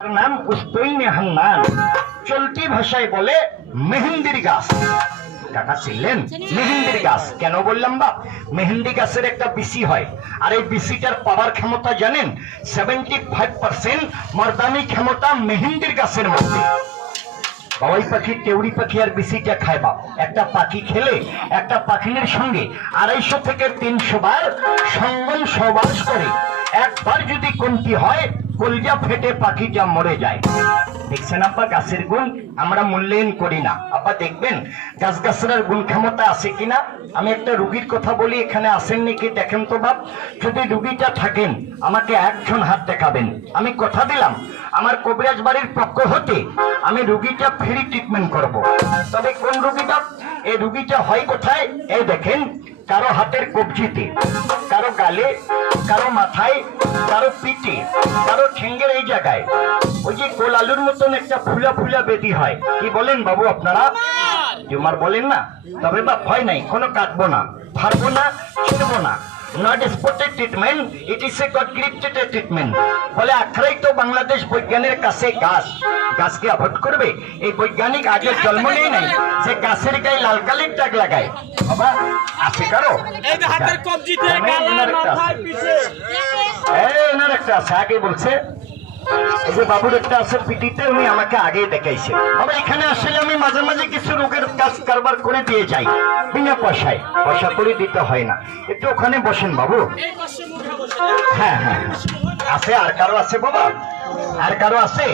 নাম উস্তৈনে হান্নান। চলতি ভাষায় বলে মেহেন্দির গাছ। কাকা ছিলেন মেহেন্দির গাছ। কেন বললাম বা মেহেন্দি গাছের একটা বিসি হয়। আর এই বিসিটার পাওয়ার ক্ষমতা জানেন? সেভেন্টি ফাইভ পার্সেন্ট মর্দানি ক্ষমতা মেহেন্দির গাছের মধ্যে। বাবাই পাখি টেউরি পাখি আর বিসিটা খায় বাপ। একটা পাখি খেলে একটা পাখির সঙ্গে আড়াইশো থেকে তিনশো বার সঙ্গম সবাস করে। একবার যদি কমতি হয় কলজা ফেটে পাখিটা মরে যায়। দেখছেন আপা গাছের গুণ? আমরা মূল্যায়ন করি না। আপা দেখবেন? গাছ গাছরার গুণ ক্ষমতা আছে কিনা? আমি একটা রুগীর কথা বলি, এখানে আসেন নাকি দেখেন তো বাপ? যদি রুগীটা থাকেন, আমাকে একজন হাত দেখাবেন। আমি কথা দিলাম, আমার কবিরাজ বাড়ির পক্ষ হতে আমি রুগীটা ফ্রি ট্রিটমেন্ট করব। তবে কোন রুগীটা? এই রুগীটা হয় কোথায়? এই দেখেন কারও হাতের কবজিতে কারও গালে কারও মাথায় কারও পিঠে কারও ঠেঙ্গের এই জায়গায়। ওই যে গোল আলুর মতন একটা ফুলা ফুলা বেদি হয়। কি বলেন বাবু আপনারা? জুমার বলেন না? তবে বা ভয় নাই কোনো কাটবো না ফারবো না ছিড়বো না। Not spotted treatment it is a grifted treatment ফলে আখড়াই তো বাংলাদেশ বৈজ্ঞানের কাছে গাছ। গাছকে অ্যাভয়েড করবে। এই বৈজ্ঞানিক আগে জন্ম নেই নাই। যে গাছের গায়ে লাল কালির টাক লাগায়। বাবা আছে কারও? এনার একটা আছে। আগে বলছে। এই যে বাবুর একটা আছে পিটিতে উনি আমাকে আগে দেখাইছে। বাবা এখানে আসলে আমি মাঝে মাঝে কিছু রোগের কাজ কারবার করে দিয়ে যাই বিনা পয়সায়। পয়সা করে দিতে হয় না। একটু ওখানে বসেন বাবু। বসে হ্যাঁ হ্যাঁ আছে আর কারও আছে বাবা? আর কারও আছে?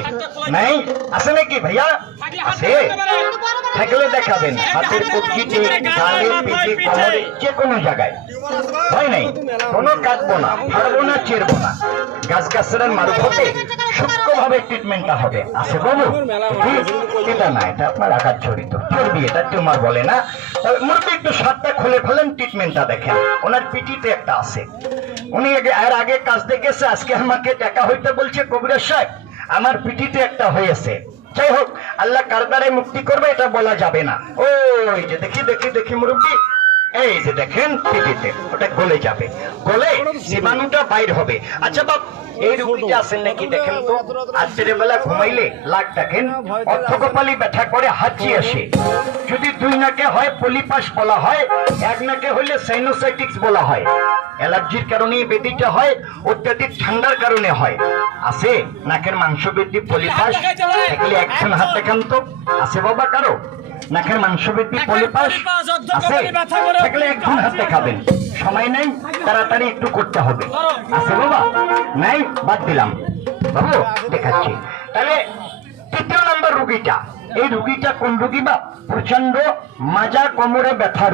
নাই? আছে নাকি ভাইয়া? আছে। থাকলে দেখাবেন। হাতের কবজিতে গালে পিঠে কোমরে যে কোনো জায়গায়। হয় নাই। কোনো কাটবো না। ফাড়বো না চেরবো না। গাছ গাছের মারফতে সূক্ষ্মভাবে ট্রিটমেন্টটা হবে। আছে এটা না, এটা আপনার আঘাত জড়িত। চর্বি, এটা টিউমার বলে না। একটু শার্টটা খুলে ফেলেন ট্রিটমেন্টটা দেখেন। ওনার পিঠিতে একটা আছে। উনি এর আগে কাজ দেখেছে, আজকে আমাকে দেখা হইতে বলছে, কবিরাজ সাহেব, আমার পিঠিতে একটা হয়েছে। যাই হোক, আল্লাহ কারদারে মুক্তি করবে, এটা বলা যাবে না। ওই যে দেখি দেখি দেখি মুরব্বী এই যে দেখেন ওটা গলে যাবে। গলে জীবাণুটা বাইর হবে। আচ্ছা বাপ, এই আছেন নাকি দেখেন তো? বেলা ঘুমাইলে লাগ দেখেন অর্থকপালি ব্যথা করে হাঁচি আসে। যদি দুই নাকে হয় পলিপাস বলা হয়, এক নাকে হইলে সাইনোসাইটিক্স বলা হয়। অ্যালার্জির কারণে বেদিটা হয়, অত্যাধিক ঠান্ডার কারণে হয়। আছে, নাকের মাংস বৃদ্ধি পলিপাস একজন হাত দেখান তো। আছে বাবা কারও? নাকের মাংস বৃদ্ধি পলিপাস আছে? থাকলে একজন হাত দেখাবেন সময় নেই তাড়াতাড়ি একটু করতে হবে। আছে বাবা? নাই বাদ দিলাম। বাবু দেখাচ্ছি। তাহলে তৃতীয় নম্বর রুগীটা। এই রুগীটা কোন রুগী বা? প্রচণ্ড মাজা কোমরে ব্যথা।